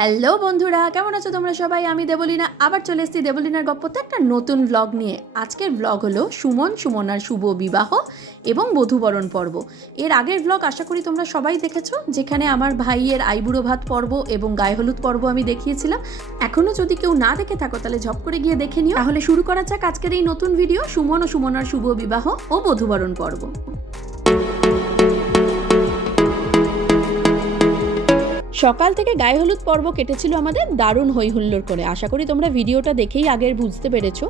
Hello বন্ধুরা, কেমন আছো তোমরা সবাই? আমি দেবলিনা, আবার চলে এসেছি দেবলিনার গপ্পতে একটা নতুন ব্লগ নিয়ে। আজকের ব্লগ হলো সুমন, সুমনার শুভ বিবাহ এবং বধূবরণ পর্ব। এর আগের ব্লগ আশা করি তোমরা সবাই দেখেছ, যেখানে আমার ভাইয়ের আইবুড়ো ভাত পর্ব এবং গায়ে হলুদ পর্ব আমি দেখিয়েছিলাম। এখনও যদি কেউ না দেখে থাকো, তাহলে ঝপ করে গিয়ে দেখে নিও। তাহলে শুরু করা যাক আজকের এই নতুন ভিডিও সুমন ও সুমনার শুভ বিবাহ ও বধুবরণ পর্ব। সকাল থেকে গায়ে হলুদ পর্ব কেটেছিল আমাদের দারুণ হই হুল্লোড় করে। আশা করি তোমরা ভিডিওটা দেখেই আগের বুঝতে পেরেছ।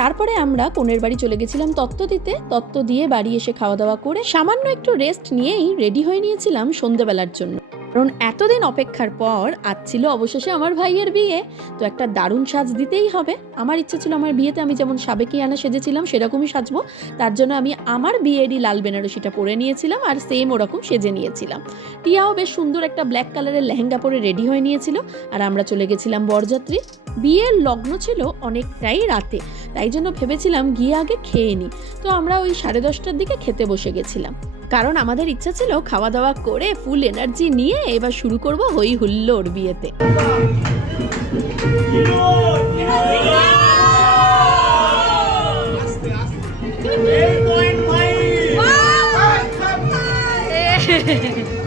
তারপরে আমরা কোনের বাড়ি চলে গেছিলাম তত্ত্ব দিতে। তত্ত্ব দিয়ে বাড়ি এসে খাওয়া দাওয়া করে সামান্য একটু রেস্ট নিয়েই রেডি হয়ে নিয়েছিলাম সন্ধেবেলার জন্য। কারণ এতদিন অপেক্ষার পর আজ ছিল অবশেষে আমার ভাইয়ের বিয়ে, তো একটা দারুণ সাজ দিতেই হবে। আমার ইচ্ছে ছিল আমার বিয়েতে আমি যেমন সাবেকি আনা সেজেছিলাম, সেরকমই সাজবো। তার জন্য আমি আমার বিয়েরই লাল বেনারসিটা পরে নিয়েছিলাম আর সেম ওরকম সেজে নিয়েছিলাম। টিয়াও বেশ সুন্দর একটা ব্ল্যাক কালারের লেহেঙ্গা পরে রেডি হয়ে নিয়েছিল আর আমরা চলে গেছিলাম বরযাত্রী। বিয়ের লগ্ন ছিল অনেকটাই রাতে, তাই জন্য ভেবেছিলাম গিয়ে আগে খেয়ে নিই তো আমরা ওই সাড়ে দশটার দিকে খেতে বসে গেছিলাম। কারণ আমাদের ইচ্ছা ছিল খাওয়া দাওয়া করে ফুল এনার্জি নিয়ে এবার শুরু করব হই হুল্লোর বিয়েতে। এসেছে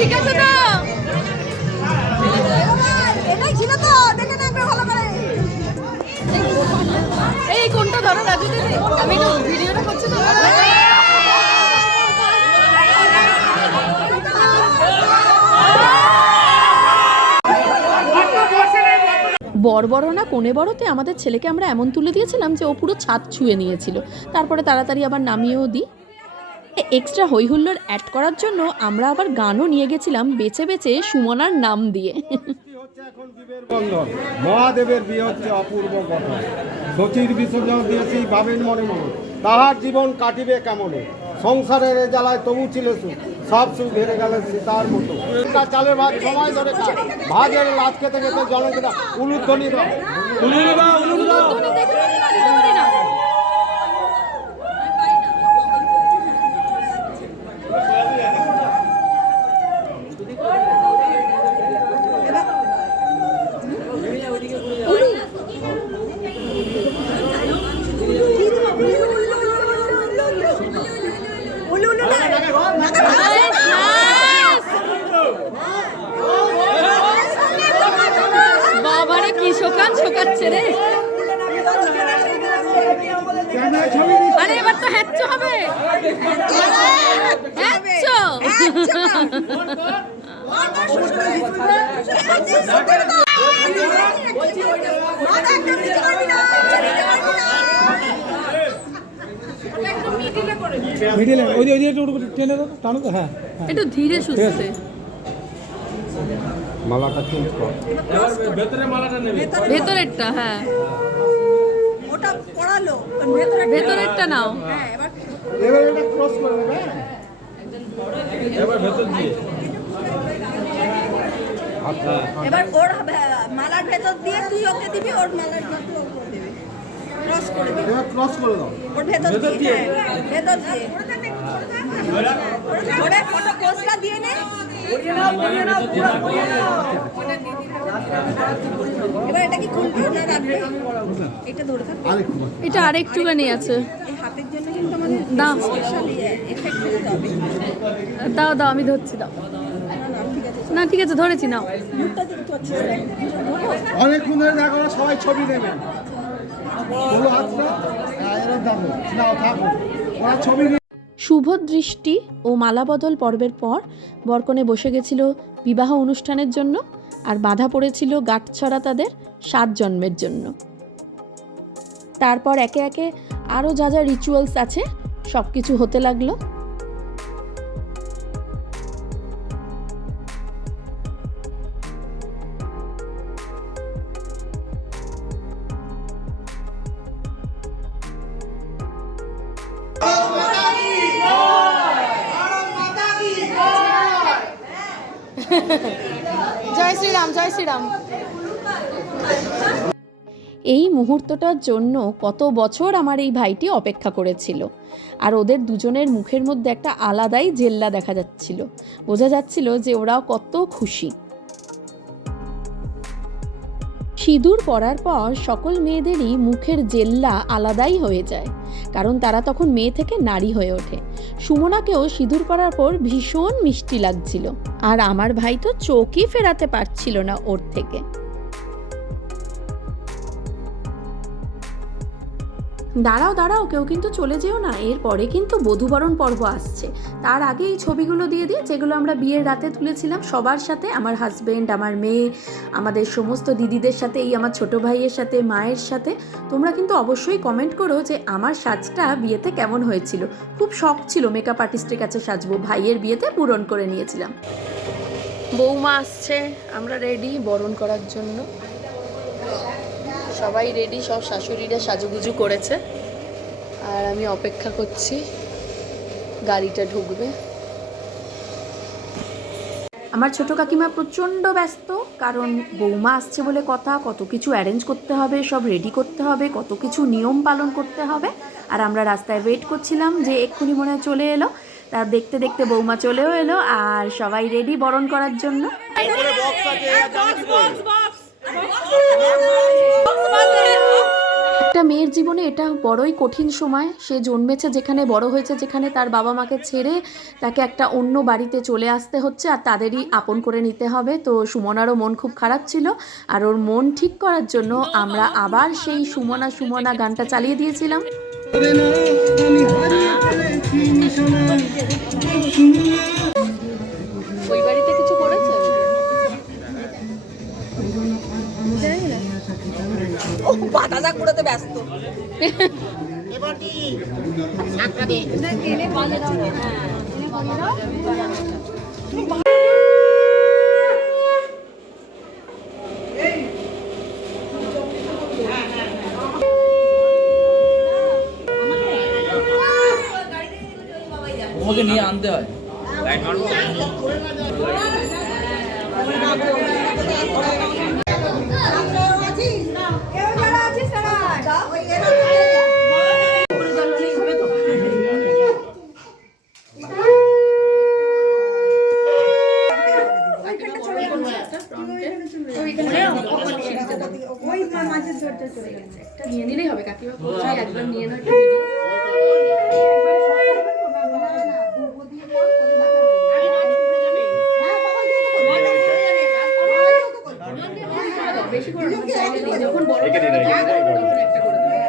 ঠিক আছে তো? না এই কোনটা ধরো রাজু দিদি আমি ভিডিওটা করছি তো। বরবরনা কোণে বড়তে আমাদের ছেলেকে আমরা এমন তুলে দিয়েছিলাম যে ও পুরো ছাদ ছুঁয়ে নিয়েছিল। তারপরে তাড়াতাড়ি আবার নামিয়েও দিই। এক্সট্রা হইহুল্লোর অ্যাড করার জন্য আমরা আবার গানও নিয়ে গেছিলাম বেছে বেছে সুমনার নাম দিয়ে। এখন জীবের বন্ধন। মহাদেবের বিয়ে হচ্ছে অপূর্ব গঠন সচির বিসর্জন দিয়েছি ভাবেন মনে মনে। তাহার জীবন কাটিবে কেমনে? সংসারের এ জ্বালায় তবু ছিল সুখ। সব সুখ হেরে গেল সীতার মতো। তার চালের ভাত সময় ধরে খা ভাজের লাচ খেতে খেতে জনকেরা উলুধ্বনি হবে। হ্যাচ্ছ মিডিলে ওই যে ওই যে একটু টেনে দাও টানো তো হ্যাঁ হ্যাঁ। একটু ধীরে সুস্থে। মালাটা চেঞ্জ কর। ভেতরেরটা হ্যাঁ। ওটা পড়ালো ভেতরেরটা নাও হ্যাঁ এবার এবার এটা ক্রস করে এবার ওর মালার ভেতর দিয়ে তুই ওকে দিবি ওর মালার ভেতর ওকে দিবি ক্রস করে দিবি এবার ক্রস করে দাও ওর ভেতর দিয়ে হ্যাঁ, ভেতর দিয়ে ওরে ফটো পোস্টটা দিয়ে নে এবার এটা কি খুলবে না রাখবে? এটা ধরে থাকবে? এটা আরেকটুখানি আছে। হাতের জন্য কিন্তু আমাদের দাও। দাও দাও আমি ধরছি দাও। না না ঠিক আছে না ঠিক আছে ধরেছি নাও অনেকক্ষণ ধরে দেখো সবাই ছবি নেবেন বলো হাতটা হ্যাঁ, এরা দেখো। নাও থাকো। ওরা ছবি নিয়ে শুভ দৃষ্টি ও মালাবদল পর্বের পর বরকনে বসে গেছিল বিবাহ অনুষ্ঠানের জন্য। আর বাধা পড়েছিল গাঁটছড়া তাদের সাত জন্মের জন্য তারপর একে একে আরও যা যা রিচুয়ালস আছে সব কিছু হতে লাগল Yeah. জয় শ্রীরাম জয় শ্রীরাম। এই মুহূর্তটার জন্য কত বছর আমার এই ভাইটি অপেক্ষা করেছিল। আর ওদের দুজনের মুখের মধ্যে একটা আলাদাই জেল্লা দেখা যাচ্ছিল। বোঝা যাচ্ছিল যে ওরাও কত খুশি। সিঁদুর পরার পর সকল মেয়েদেরই মুখের জেল্লা আলাদাই হয়ে যায়। কারণ তারা তখন মেয়ে থেকে নারী হয়ে ওঠে। সুমনাকেও সিঁদুর পরার পর ভীষণ মিষ্টি লাগছিল। আর আমার ভাই তো চোখই ফেরাতে পারছিল না ওর থেকে। দাঁড়াও দাঁড়াও, কেউ কিন্তু চলে যেও না। এরপরে কিন্তু বধুবরণ পর্ব আসছে। তার আগে এই ছবিগুলো দিয়ে দিই, যেগুলো আমরা বিয়ের রাতে তুলেছিলাম। সবার সাথে আমার হাজবেন্ড আমার মেয়ে, আমাদের সমস্ত দিদিদের সাথে, এই আমার ছোট ভাইয়ের সাথে, মায়ের সাথে। তোমরা কিন্তু অবশ্যই কমেন্ট করো যে আমার সাজটা বিয়েতে কেমন হয়েছিল। খুব শখ ছিল মেকআপ আর্টিস্টের কাছে সাজবো। ভাইয়ের বিয়েতে পূরণ করে নিয়েছিলাম। বৌমা আসছে, আমরা রেডি বরণ করার জন্য। সবাই রেডি সব শাশুড়িরা সাজুগুজু করেছে। আর আমি অপেক্ষা করছি গাড়িটা ঢুকবে। আমার ছোট কাকিমা প্রচণ্ড ব্যস্ত কারণ বৌমা আসছে বলে কথা কত কিছু অ্যারেঞ্জ করতে হবে সব রেডি করতে হবে কত কিছু নিয়ম পালন করতে হবে। আর আমরা রাস্তায় ওয়েট করছিলাম যে এক্ষুনি মনে হয় চলে এলো। তা দেখতে দেখতে বৌমা চলেও এলো আর সবাই রেডি বরণ করার জন্য। একটা মেয়ের জীবনে এটা বড়ই কঠিন সময়। সে জন্মেছে যেখানে, বড় হয়েছে যেখানে তার বাবা মাকে ছেড়ে তাকে একটা অন্য বাড়িতে চলে আসতে হচ্ছে আর তাদেরই আপন করে নিতে হবে। তো সুমনারও মন খুব খারাপ ছিল আর ওর মন ঠিক করার জন্য আমরা আবার সেই সুমনা সুমনা গানটা চালিয়ে দিয়েছিলাম। ও বাতাসা কুড়াতে ব্যস্ত। তোমাকে নিয়ে আনতে হয়। নিয়ে নিলেই হবে কাকিমা একবার নিয়ে নয় বেশি করে যখন বড় একটা করে দেবে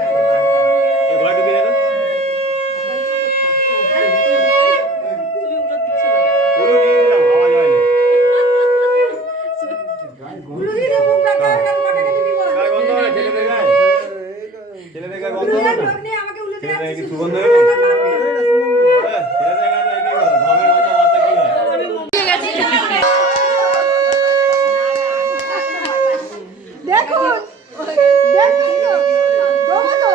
দেখুন দেখুন তো দেবো তো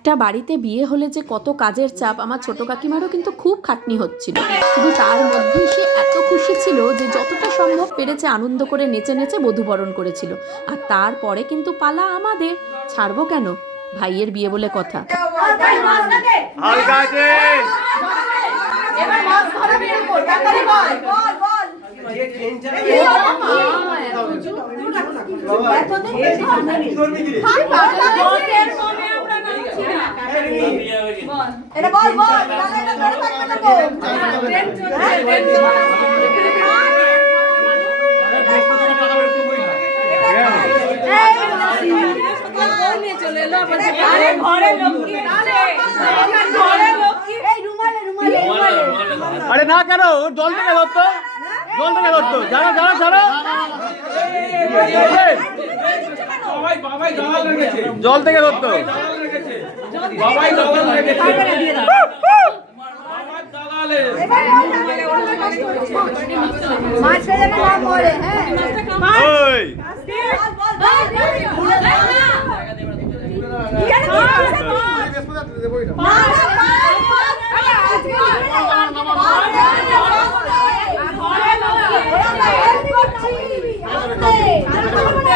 একটা বাড়িতে বিয়ে হলে যে কত কাজের চাপ আমার ছোট কাকিমারও কিন্তু খুব খাটনি হচ্ছিল। কিন্তু তার মধ্যেই সে এত খুশি ছিল যে যতটা সম্ভব পেরেছে আনন্দ করে নেচে নেচে বধূবরণ করেছিল। আর তারপরে কিন্তু পালা আমাদের ছাড়বো কেন? ভাইয়ের বিয়ে বলে কথা। এবার মাছ ধরা বের কর তাড়াতাড়ি বল বল বল এটা বল বল তাহলে এটা ধরে থাকবে না তো আরে না কেন ওর জল থেকে ধরতো জল থেকে ধরতো জানো জানো জানো জল থেকে ধরতো মাছ ফেলে না পড়ে হ্যাঁ ওই বল বল বল কেন দিবি? না, না, পাঁচ, পাঁচ, আরে আজকে দিবি না। আরে, ঘরে লোকে, ওরা help করছি।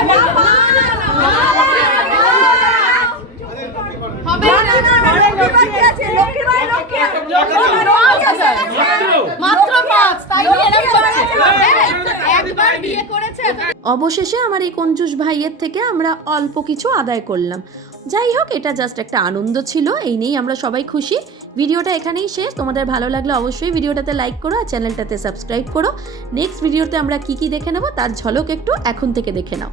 না, পাঁচ, হবে না, না, না, লক্ষ্মীর বাড়ি আছে, লক্ষ্মীর বাড়ি, লক্ষ্মী আছে। লক্ষ্মীর বাড়ি আছে। মাত্র পাঁচ তাই কি এরকম করছে? একবার বিয়ে করেছে অবশেষে আমার এই কঞ্জুস ভাইয়ের থেকে আমরা অল্প কিছু আদায় করলাম। যাই হোক, এটা জাস্ট একটা আনন্দ ছিল। এই নিয়েই আমরা সবাই খুশি। ভিডিওটা এখানেই শেষ। তোমাদের ভালো লাগলে অবশ্যই ভিডিওটাতে লাইক করো আর চ্যানেলটাতে সাবস্ক্রাইব করো। নেক্সট ভিডিওতে আমরা কি কি দেখে নেব, তার ঝলক একটু এখন থেকে দেখে নাও।